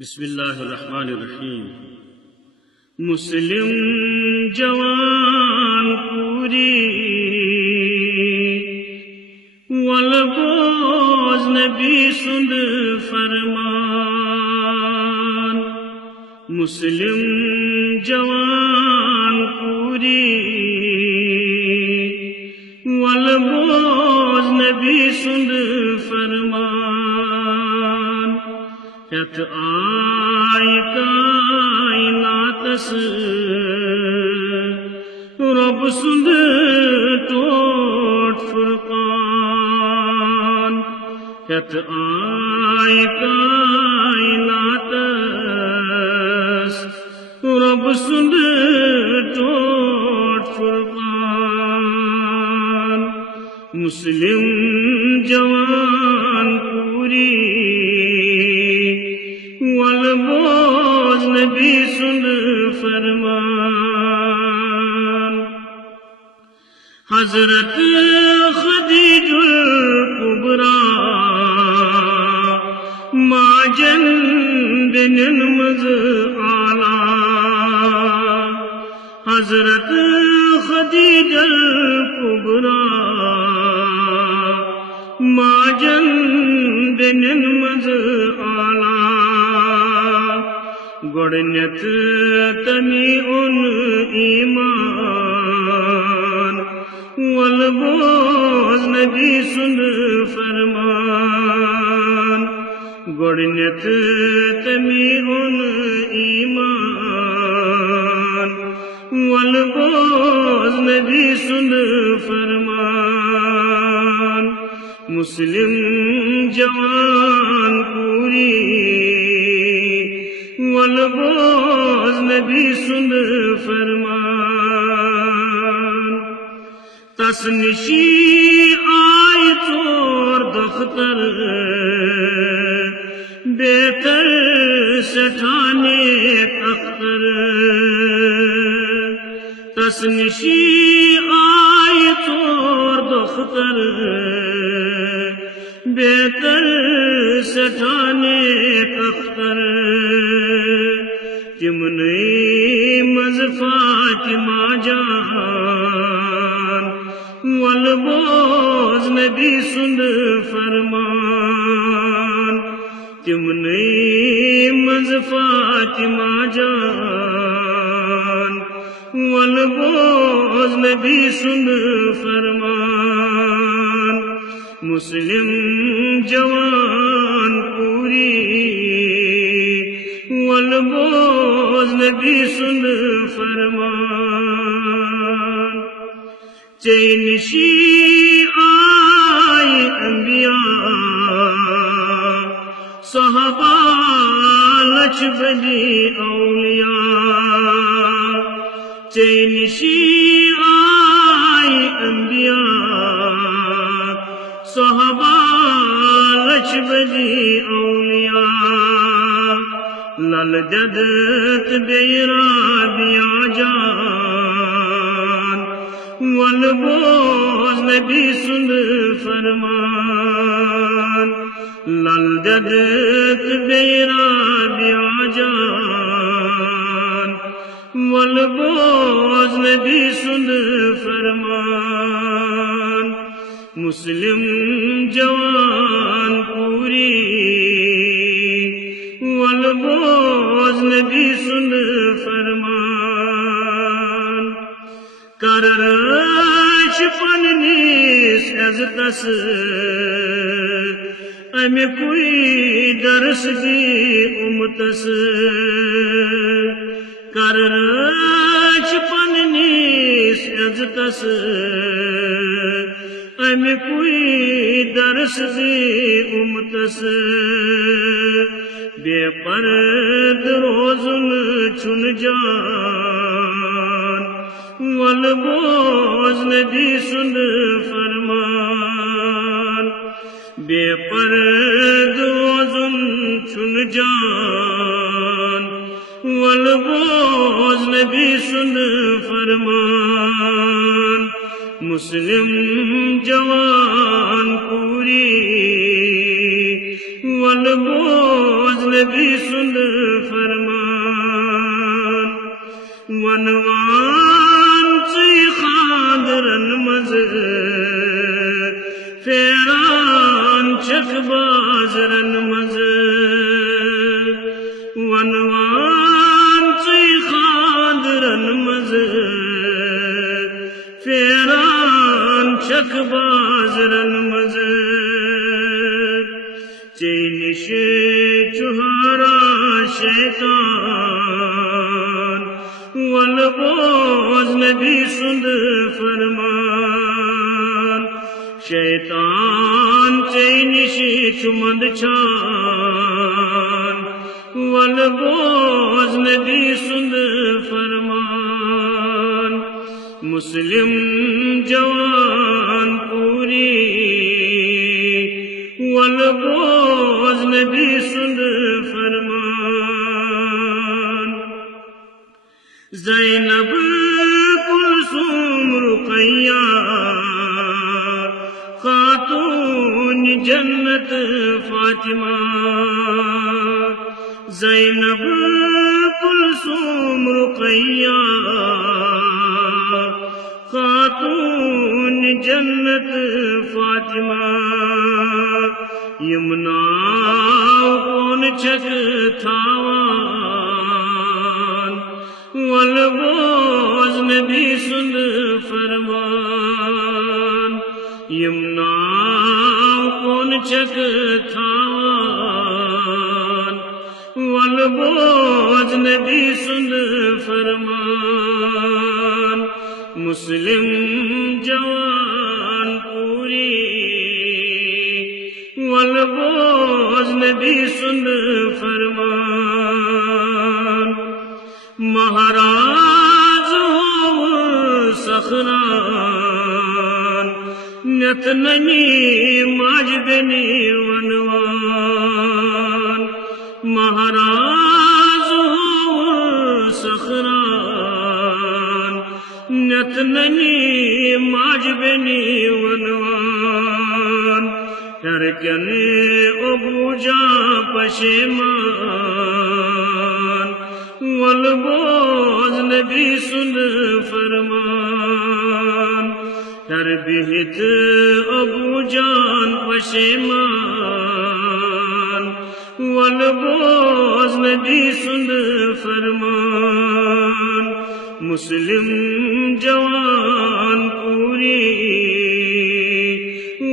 بسم اللہ الرحمن الرحیم۔ مسلم جوان پوری والبوز نبی سند فرمان، مسلم جوان پوری والبوز نبی سند فرمان، یت آئی کائناتس رب سند ٹوٹ فرقان، یت آئی کائناتس رب سند ٹوٹ فرقان، مسلم جوان پوری والبوز نبی سند فرمان، حضرت خدیج الکبریٰ ماجن بن مز اعلیٰ، حضرت خدیج الکبریٰ ماجن بن مز اعلیٰ، گوڑنیت تمی ان ایمان والبوز نبی سند فرمان، گوڑنیت تمی ان ایمان والبوز نبی سند فرمان، مسلم جوان پوری والبوز نبی سند فرمان، تسنشی آئی چور دختر بہتر سٹھانے اختر، تسنشی آئی چور دختر بہتر سٹھانے اختر، تمنی مز فاطمہ جان والبوز نبی سند فرمان، تمنی مز فاطمہ جان والبوز نبی سند فرمان، مسلم جوان پوری والبوز نبی سند فرمان، چینشی آئی انبیاء صحابہ لچ بلی اولیاء، چینشی آئی انبیاء صحابہ لچ بلی اولیاء، لل جدت بیرا بیا جان والبوز نبی سند فرمان، لل جدت بیرا بیا جان والبوز نبی سند فرمان، مسلم جوان پوری والبوز نبی سند فرمان، کررش پننیس عزتس امی کوئی درس دی امتس، کررش پننیس عزتس امی کوئی درس دی امتس، بے پرد روزن چن جان والبوز نبی سند فرمان، بے پرد روزن چن جان والبوز نبی سند فرمان، مسلم جوان پوری والبوز نبی سن فرمان ونوان چی خاندرن مز فیران چک بازرن مز ونوان چی خاندرن مز فیران چک بازرن مز چینش چہارا شیطان والبوز نبی سند فرمان شیطان چینش چمند چھان والبوز نبی سند فرمان مسلم جوان پوری والبوز نبی سند فرمان زینب کلثوم رقیہ خاتون جنت فاطمہ زینب کلثوم رقیہ خاتون جنت فاطمہ یمنا کون چھک تھاوان والبوز نبی سند فرمان یمنا کون چھک تھاوان والبوز نبی سند فرمان مسلم جوان پوری والبوز نبی سند فرمان مہاراج ہو سخران نتننی ماجدنی ونوان مہاراج ہو سخران نتننی ماجبنی ونوان ہرکن ابو جا پشیمان والبوز نبی سند فرمان تربیت ابو جان پشیمان والبوز نبی سند فرمان مسلم جوان پوری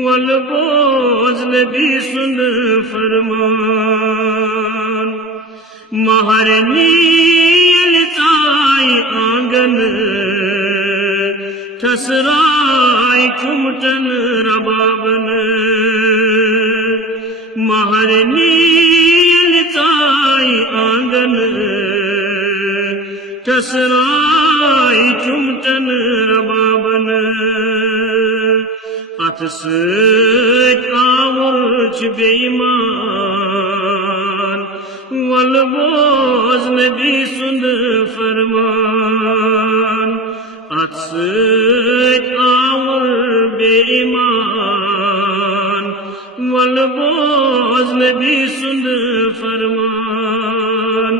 والبوز نبی سند فرمان مہرنی لتائی آنگن ٹھسرائی کھمٹن ربابن مہرنی لتائی آنگن ٹھسرائی کھمٹن ربابن ات سۭتۍ آور چھ بے ایمان والبوز نبی سند فرمان ات سۭتۍ آور بے ایمان والبوز نبی سند فرمان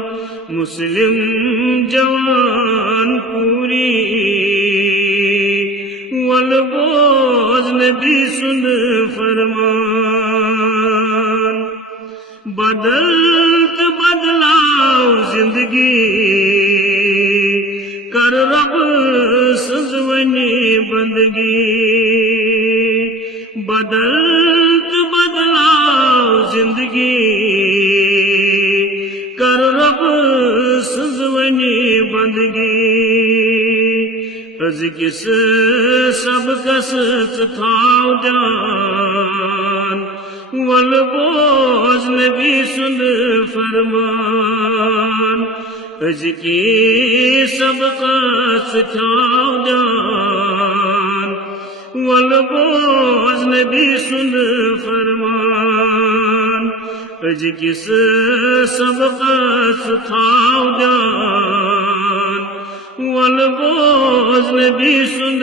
مسلم جوان پوری والبوز نبی سند فرمان بدلت بدلاؤ زندگی کر رب سزونی بندگی بدلت بدلاؤ زندگی کر رب سزونی بندگی کس سب کس تھاو جان والبوز نبی سند فرمان کی سب کس تھاو جان والبوز نبی سند فرمان کس سب کس تھاو جان والبوز نبی سند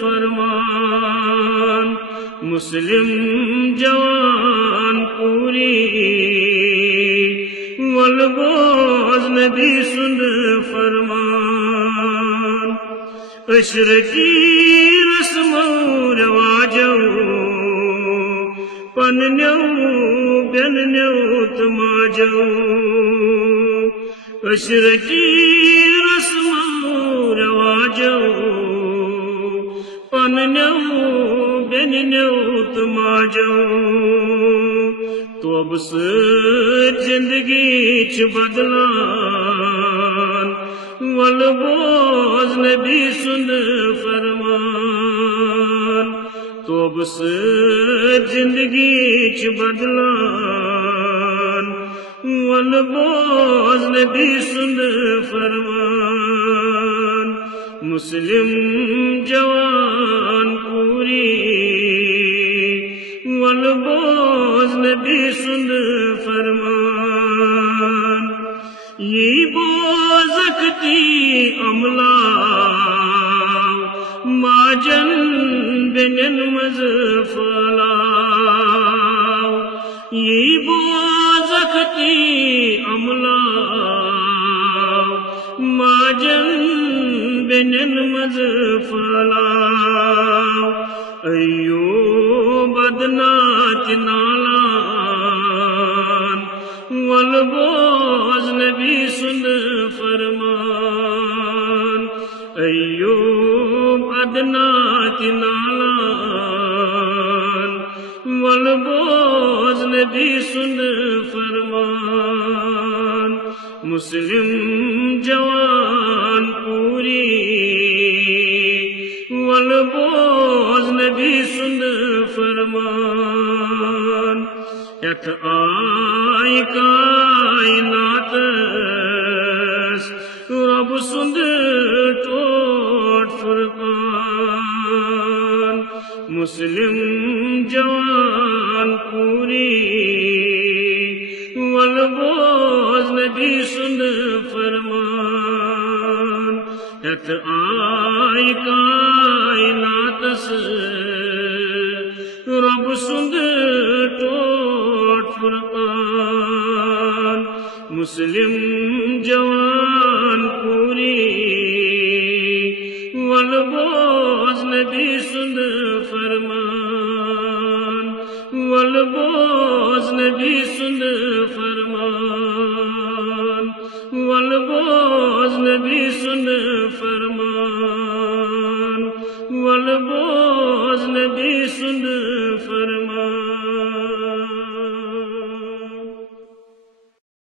فرمان مسلم جوان پوری والبوز والبوز نبی سند فرمان اشرکی رسم و رواجو پننیو بیننیو تماجو اشرکی رسم و رواجو پننیو بیننیو تماجو تو اب سر زندگی چ بدلان والبوز نبی سند فرمان تو اب سر زندگی چ بدلان والبوز نبی سند فرمان مسلم جوان پوری والبوز نبی سند فرمان یہ بوزکتی عملہ ماجن بنن مزفلا یہ بوزکتی عملہ ماجن بنن مزفلا ایوب ادنات نالان والبوز نبی سند فرمان ایوب ادنات نالان والبوز نبی سند فرمان مسلم جوان پوری والبوز نبی سند فرمان یک آئی کائنات رب سند ٹوٹ فرقان مسلم جوان پوری والبوز نبی سند فرمان یک آئی کائنات رب سند ٹوٹ فرقان مسلم جوان پوری والبوز نبی سند فرمان والبوز نبی سند فرمان والبوز نبی